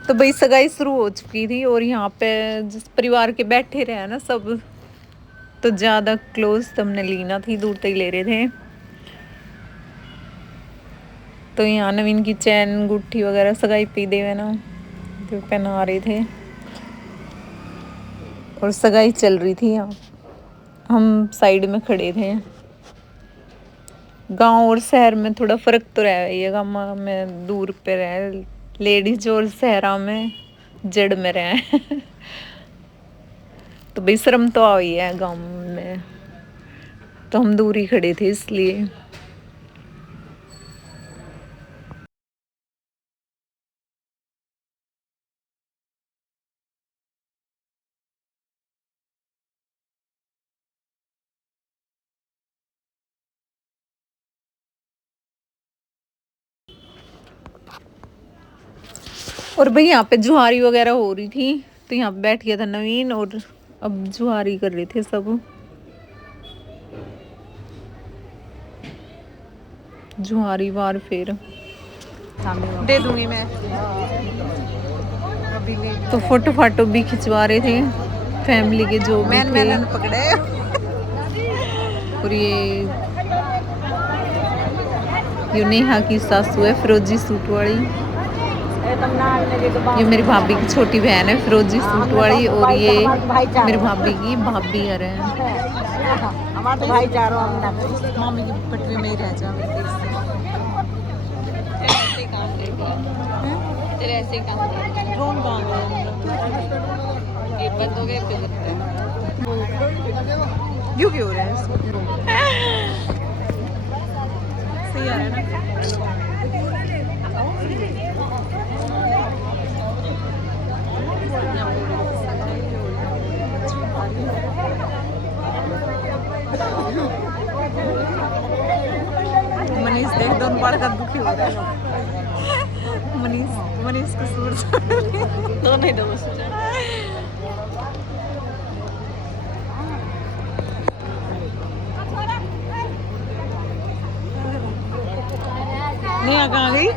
तो भाई सगाई शुरू हो चुकी थी और यहाँ पे जिस परिवार के बैठे रहे ना सब, तो ज़्यादा क्लोज तो हमने ली ना थी, दूर तक ले रहे थे। तो यहाँ नवीन की चैन गुट्ठी वगैरह सगाई पे दे हुए ना, तो पहना रहे थे और सगाई चल रही थी। यहाँ हम साइड में खड़े थे। गांव और शहर में थोड़ा फर्क तो रह ये, गाँव में दूर पे रहे लेडीज और शहरा में जड़ में रहे तो भाई शर्म तो आई है गांव में, तो हम दूर ही खड़े थे इसलिए। और भाई यहाँ पे जुहारी वगैरह हो रही थी, तो यहाँ पे बैठ गया था नवीन और अब जुहारी कर रहे थे सब। जुहारी बार फिर दे दूंगी मैं। तो फोटो फाटो भी खिंचवा रहे थे फैमिली के जो भी थे। पकड़े और ये नेहा की सासू है फिरोजी सूट वाली, ये मेरी भाभी की छोटी बहन है फिरोजी सूट वाली, और ये मेरी भाभी की भाभी आ रहे हैं। हमारे भाई जा रहा हूं मामी की पटरी में ही रह जा। ऐसे काम तेरे ऐसे काम कौन काम ये बंद हो गए फिर क्यों क्यों हो रहा है सही आ रहा है ना। मनीष देख दोनों बार का दुखी हो रहा है। मनीष को सूर दो नहीं दो नहीं कहाँ गई।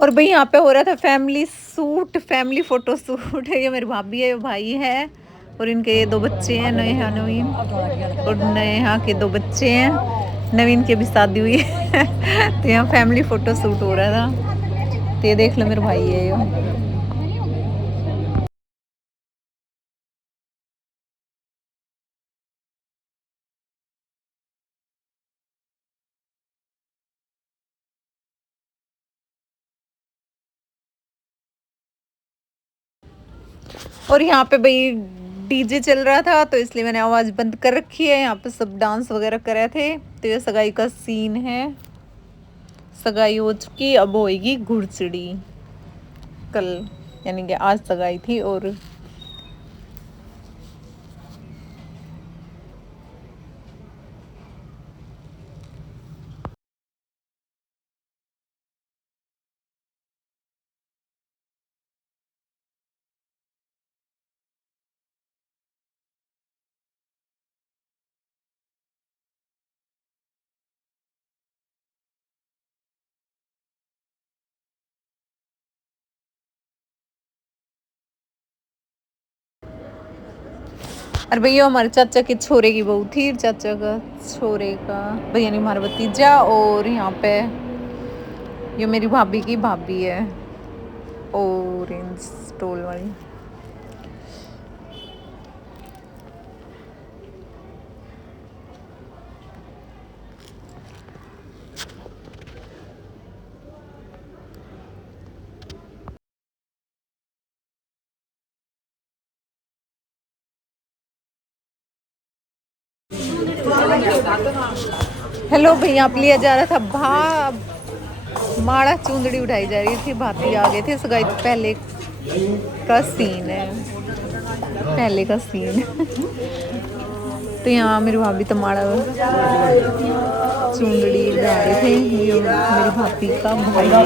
और भाई यहाँ पे हो रहा था family suit, family photo shoot है। ये मेरी भाभी है, ये भाई है और इनके ये 2 बच्चे हैं, नेहा नवीन, और नेहा के 2 बच्चे हैं। नवीन की अभी शादी हुई है तो यहाँ फैमिली फोटो शूट हो रहा था। तो ये देख लो मेरे भाई है ये। और यहाँ पे भाई डीजे चल रहा था तो इसलिए मैंने आवाज़ बंद कर रखी है। यहाँ पे सब डांस वगैरह कर रहे थे। तो ये सगाई का सीन है। सगाई हो चुकी, अब होएगी घुड़सड़ी कल, यानी कि आज सगाई थी। और अरे भैया हमारे चाचा के छोरे की बहू थी, चाचा का छोरे का भैया नहीं हमारा भतीजा। और यहाँ पे ये मेरी भाभी की भाभी है, ऑरेंज स्टोल वाली। हेलो भैया, आप लिया जा रहा था माड़ा चूंदड़ी उठाई जा रही थी, भाती आ गए थे। सगाई पहले का सीन है, पहले का सीन तो यहाँ मेरी भाभी तो माड़ा चूंदड़ी उठा रहे थे। ये मेरी भाभी का भाई है।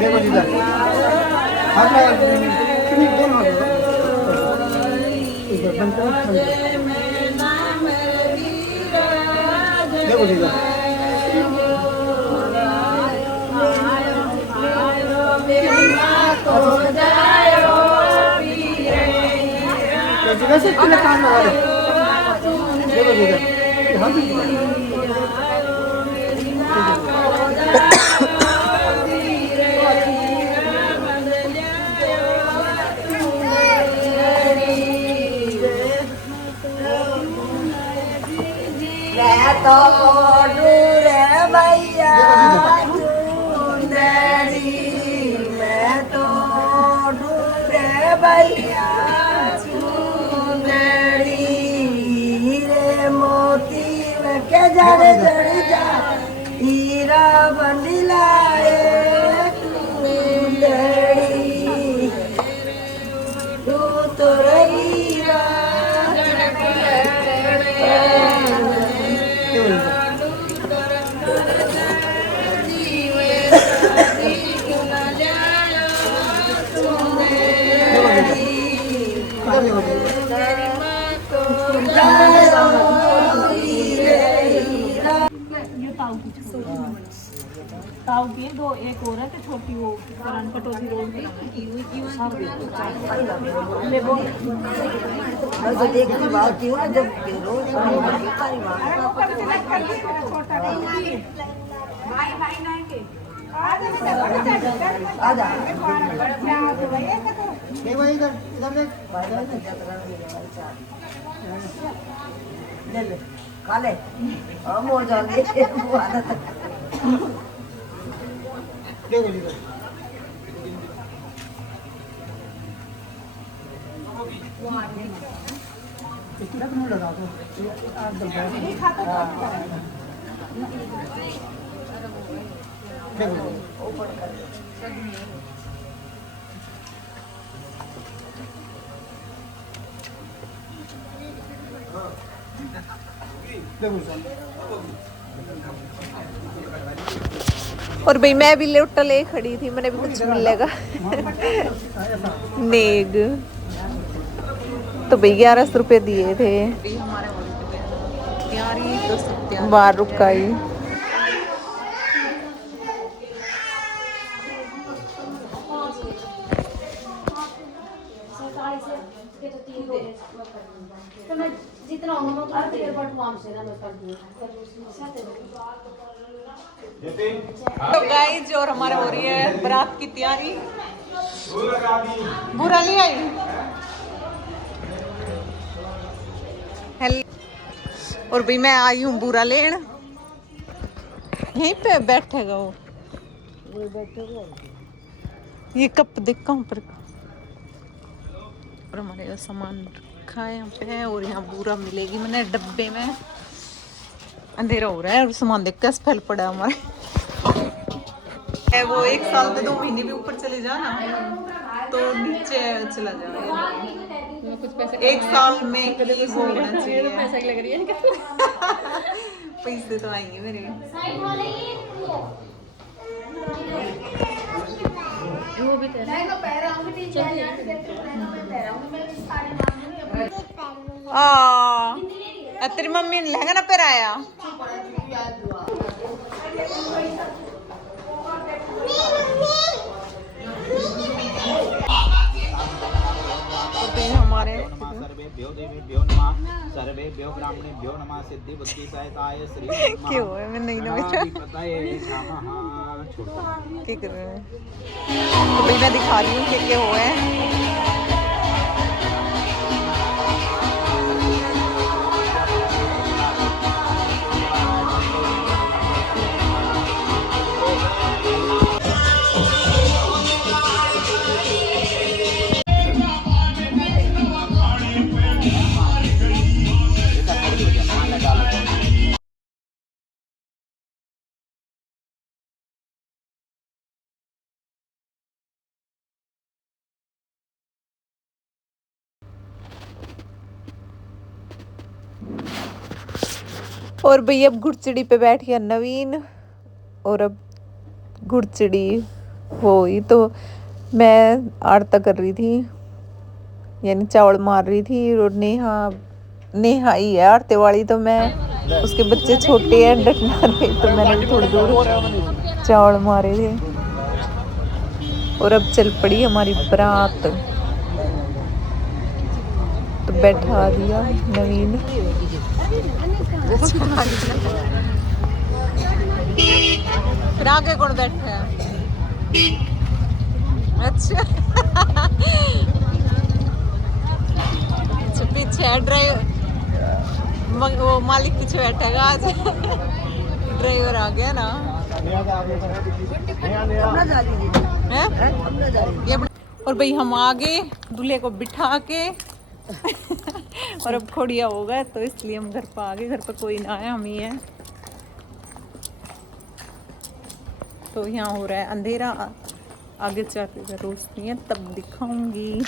देखो सीधा हाथ लगा क्लिक दोनों हाथ इधर बंद करो देखो सीधा वैसे इतने कान लगा दो देखो सीधा हाथ तो डूरे भैया चुंदड़ी मैं तो डूरे भैया चुंदड़ी हीरे मोती के जड़े जड़ी जा हीरा बंडी लाए चुंदड़ी तू तो हीरा ताऊ की दो एक और है तो छोटी वो करण कटोरी रोड में ले वो तो देख की बात थी ना जब रोज भाई भाई नहीं के आजा नहीं भाई इधर देख ले ले खा ले हम हो जाएंगे वो आदत देखो सीधा इतना भी नहीं लगा दो आप दल देखो और भाई मैं भी लोटा ले खड़ी थी, मैंने भी कुछ मिलेगा नेग तो भाई 1100 रुपये दिए थे। बार रुकाई जितना तो गाइस और हमारे हो रही है बारात की तैयारी। बुरा नहीं आई हेलो। और भाई मैं आई हूँ बुरा लेन, यहीं पे बैठेगा वो ये कप देख कहाँ पर। और हमारे सामान रखा है यहाँ पे और यहाँ बुरा मिलेगी मैंने डब्बे में। अंधेरा हो रहा है और सामान देख कैसे फैल पड़ा है हमारे वो 1 साल में 2 महीने भी ऊपर चले जाना तो नीचे चला जाएगा। कुछ पैसे 1 साल में ही वो होना चाहिए। पैसा लग रही है पैसे तो आएंगे मेरे। वो भी तेरी मम्मी ने लहंगा ना पहनाया। हमारे क्यों है मैं नहीं ना क्या कर रहे हैं तो भाई मैं दिखा रही हूँ क्या हुआ है। और भैया अब घुड़चड़ी पे बैठ गया नवीन और अब घुड़चड़ी वो ही तो मैं आरता कर रही थी, यानी चावल मार रही थी, और नेहा ही है आरते वाली, तो मैं उसके बच्चे छोटे हैं डटना रहे, तो मैंने भी थोड़ी दूर चावल मारे थे। और अब चल पड़ी हमारी बारात, तो बैठा दिया नवीन। फिर आगे कौन बैठा है? अच्छा पीछे ड्राइवर, वो मालिक पीछे बैठेगा आज। ड्राइवर आ गया ना। ये और भाई हम आगे दूल्हे को बिठा के और अब खोड़िया होगा, तो इसलिए हम घर पर आ गए। घर पर कोई ना है, हम ही है। तो यहाँ हो रहा है अंधेरा, आगे जाके रोशनी है तब दिखाऊंगी।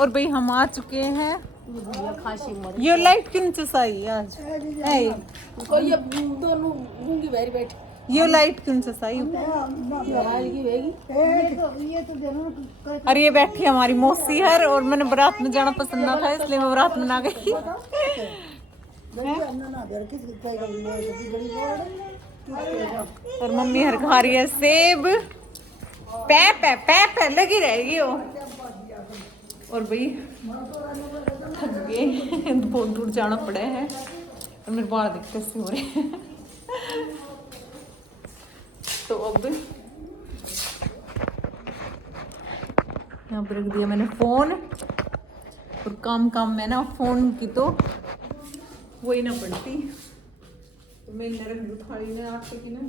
और भाई हम आ चुके हैं। ये लाइट क्यों चसाई आज? ये लाइट क्यों चसाई? अरे ये बैठी हमारी मौसी हर, और मैंने बारात में जाना पसंद ना था, इसलिए मैं बारात में ना गई। और मम्मी हर खा रही है सेब, पै लगी रहेगी वो। और भाई थक गए, बहुत दूर जाना पड़ा है, और मेरे बाल देख कैसे हो रहे हैं। तो अब यहाँ पर रख दिया मैंने फोन, और काम में ना फोन की तो वही ना पड़ती, तो मैं इधर रख दूँ थाली में आटे की ना।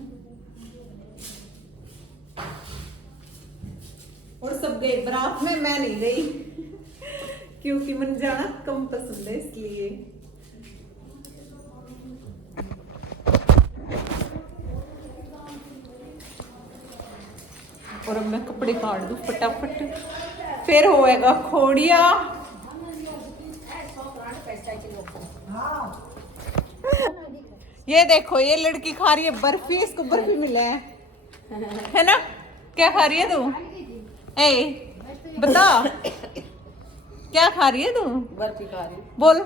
और सब गए बारात में, मैं नहीं गई क्योंकि मुझे जाना कम पसंद है, इसलिए। और अब मैं कपड़े काट दूं फटाफट, फिर होएगा खोड़िया। ये देखो, ये लड़की खा रही है बर्फी, इसको बर्फी मिला है ना? क्या खा रही है तू? ए बता, क्या खा रही है तू? बर्फी खा रही। बोल,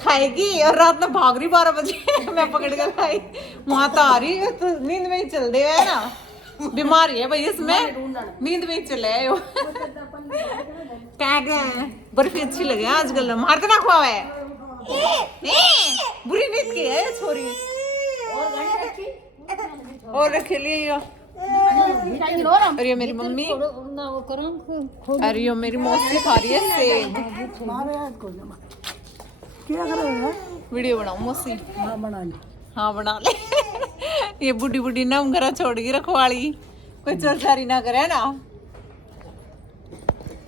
खाएगी? और रात में भाग रही 12 बजे मैं पकड़ कर लाई, वहां तो आ रही है, तो नींद में ही चल दे है ना। बीमारी है भाई इसमें, नींद में ही चले आए हो। क्या गए? बर्फी अच्छी लगे आजकल, मारते ना खुआ है। बुरी नींद की है छोरी। और रखे लिए और ये मेरी मम्मी, अरे ये मेरी मौसी खा रही है सेब। वीडियो बनाओ मौसी? हाँ बना ले। ये बुढ़ी बुढ़ी ना घर छोड़ के रखवाली, कोई चोरचारी ना करे ना।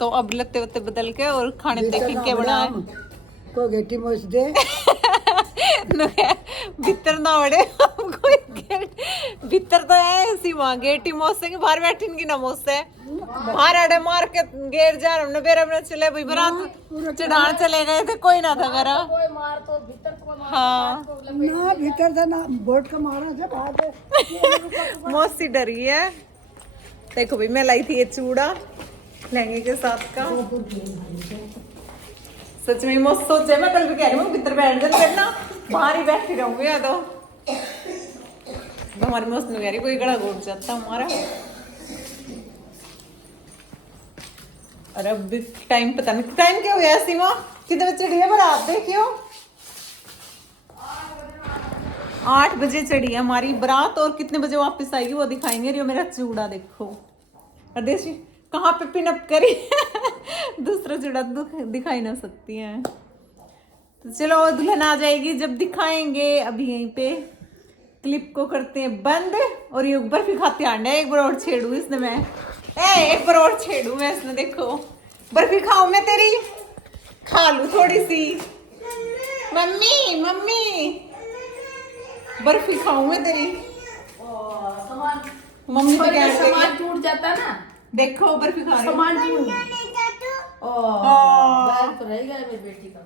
तो अब लत्ते वत्ते बदल के और खाने में देखी क्या बनाए। को गेटी मोस दे भीतर ना बड़े कोई भीतर तो है ऐसी वहाँ गेटी मोस के बाहर बैठी की ना मोस है बाहर आड़े मार के गेर जा रहे बेरा में चले भाई बारात चढ़ाने चले गए थे, कोई ना था करा। हाँ ना भीतर था ना बोट का मारा था बाहर। मौसी डरी है। देखो भाई मैं लाई थी ये चूड़ा लहंगे के साथ का, सच में मस्त सोचे। मैं कल भी कह रही हूँ भीतर बैठ जाते ना, बाहर ही बैठी रहूंगी या तो हमारी मस्त में कह रही कोई गड़ा घोट जाता हमारा। अरे अब टाइम पता नहीं टाइम क्या हुआ सीमा, कितने बजे चढ़ी है बारात? देखियो 8 बजे चढ़ी है हमारी बारात, और कितने बजे वापस आएगी वो दिखाएंगे। रियो मेरा चूड़ा देखो, और देशी कहाँ पे पिनअप करी दूसरा चूड़ा दिखाई ना सकती है। तो चलो दुल्हन आ जाएगी जब दिखाएंगे। अभी यहीं पे क्लिप को करते हैं बंद, और ये बर्फी खाते आंडे। एक बार और छेड़ू इसने, मैं एक बार और छेड़ू मैं इसने। देखो बर्फी खाऊं मैं तेरी, खा लूं थोड़ी सी। मम्मी मम्मी बर्फी खाऊं मैं तेरी। मम्मी तो कह सामान टूट जाता ना, देखो बर्फी खा रही सामान टूट तो रहेगा मेरी बेटी का।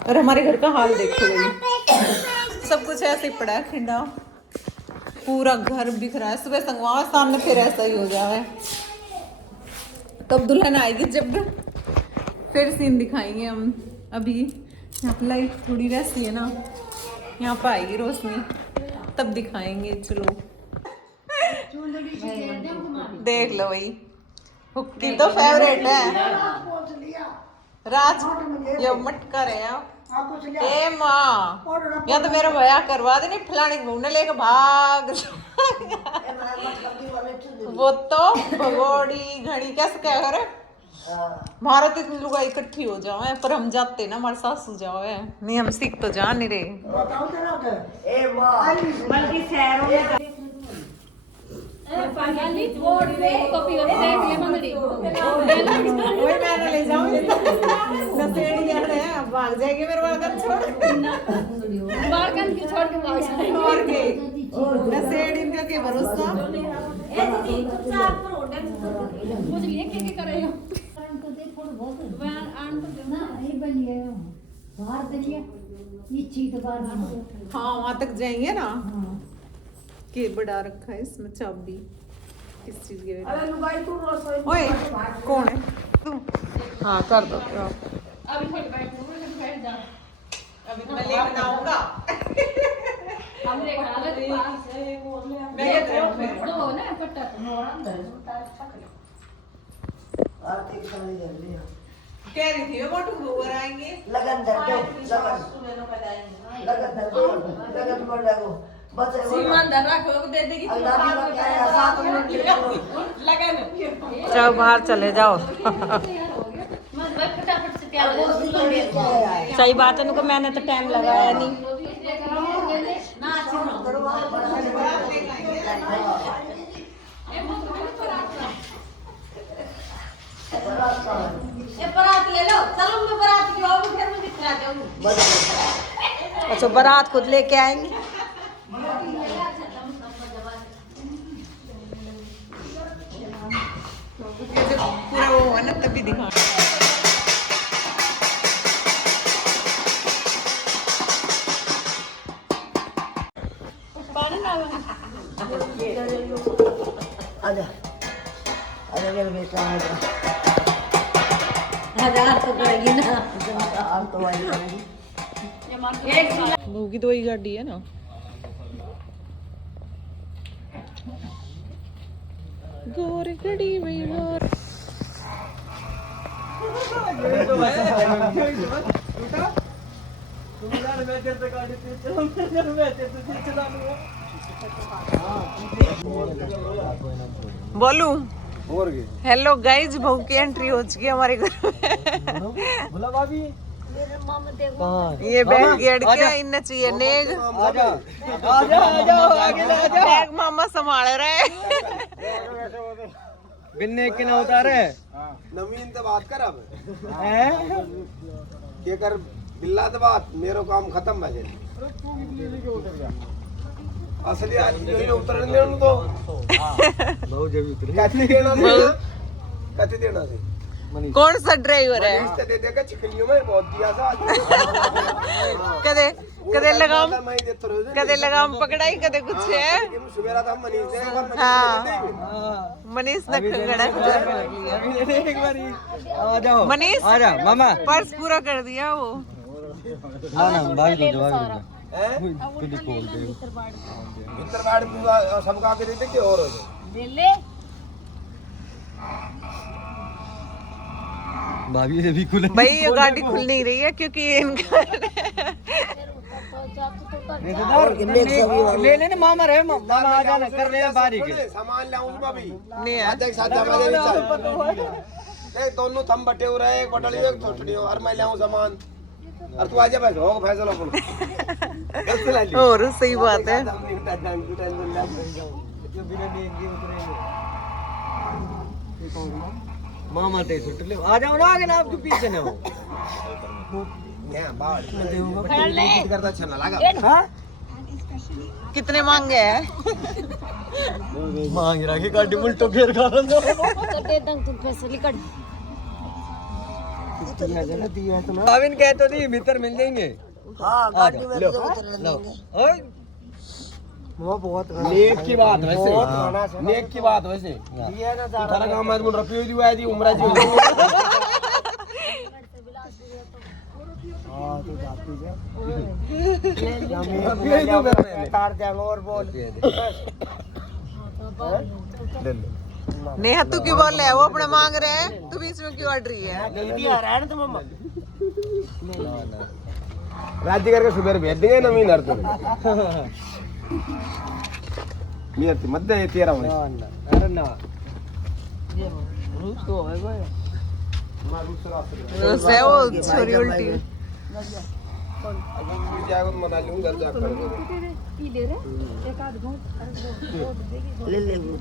और हमारे घर का हाल देखो भाई, सब कुछ ऐसे ही पड़ा है खिंडा। पूरा घर बिख रहा है। सुबह संगवा सामने फिर ऐसा ही हो जाए। तब दुल्हन आएगी जब फिर सीन दिखाएंगे हम। अभी यहाँ पर लाइट थोड़ी वैसी है ना, यहाँ पर आएगी रोशनी तब दिखाएंगे। चलो देख लो भाई, हुक्की तो फेवरेट है। राज ये मटका रहे ए माँ, या तो मेरा भैया करवा दे, नहीं फलाने घूमने लेके भाग। वो तो भगोड़ी घड़ी कैसे क्या करे, भारत इतनी लोग इकट्ठी हो जाओ पर हम जाते ना, हमारे सासू जाओ है नहीं, हम सीख तो जा नहीं रहे। बल्कि शहरों में ले जाऊंगी भाग जाएगी मेरे बालकन छोड़ और के नशेड़ी इनका के भरोसा। हाँ वहां तक जाएंगे ना। के बढ़ा रखा है इसमें चाबी किस चीज की? ओए कौन है तू? हाँ कर दो। अभी मैं लेकर आऊंगा। कह रही थी वो टूर आएंगे लगन चलो बाहर चले जाओ। सही बात है, उनको मैंने तो टाइम लगाया नहीं। अच्छा बारात खुद लेके आएंगे। पूरा वो है ना तभी दिखा। आजा आजा मेरे बेटा आजा। हजार तो करेगी ना। तो आएगी। बहू की दो ही गाड़ी है ना। गोरे गड़ी में गोर बोलू। हेलो गाइज, बहू की एंट्री हो चुकी है हमारे घर में। बोला भाभी ये बैठ गेट के इन्हें चाहिए नेग। आजा आजा आजा आगे ले आजा। बैग मामा संभाल रहे। बिन्ने के ना उतारे नवीन तो बात कर अब हैं के कर बिल्ला तो बात मेरो काम खत्म है। असली आदमी जो उतरने दे उनको बहुत जरूरी उतरे। कथी देना से कथी देना से कौन सा ड्राइवर है? मनीष दे दे के चिकलियों में बहुत दिया था। कदे कदे लगाम मैं देता रोज कदे लगाम पकड़ाई कदे कुछ है। सुबेरा था मनीष ने एक बार हाँ मनीष ने खड़ा एक बारी आ जाओ मनीष आ जा मामा। पर्स पूरा कर दिया वो। ना ना भाग दो भाग हैं दो। इंटरबाड़ पूरा सबका के देते कि और भाभी से भी खुले भाई ये गाड़ी खुल नहीं रही है क्योंकि इनका ले लेने मामा रहे मामा आ जाना कर ले बारी के सामान लाऊं मैं भी नहीं है। आधा एक साथ जमा दे ए दोनों थम बटे हो रहे एक बटली एक छोटड़ी और मैं लाऊं सामान और तू आजा बैठ हो फैसला अपन कैसे ला ली और सही बात है। मामा ते सुट ले आ जाओ ना आगे ना आप पीछे ना हो। यहां बाहर में देऊंगा करता अच्छा ना लगा। हां कितने मांगे हैं? मांग रहा कि गाड़ी उल्टो फेर खा रहा तो दे दंग तुम पैसे लिकट। भाभी कह तो नहीं भीतर मिल जाएंगे। हाँ गाड़ी में लो तो उतर लो लेंगे। ओए वो बहुत नेक की बात वैसे, नेक की बात वैसे। ये ना तू थारा गांव में मुंड रपियो दी हुआ थी उमरा जी। हां तो जाती है रपियो दी मैंने तार देंगे और बोल ले ले नेहा तू क्यों बोल रहा है? वो अपना मांग रहे हैं, तू बीच में क्यों अड़ रही है? जल्दी आ रहा है ना तो मम्मा राज्य करके सुबह भेज देंगे ना मीनर तो मीनर मत दे तेरा ना ना अरे ना ये रूस तो है भाई उससे वो छोरी उल्टी जाकर मना लूंगा घर जाकर ले ले वो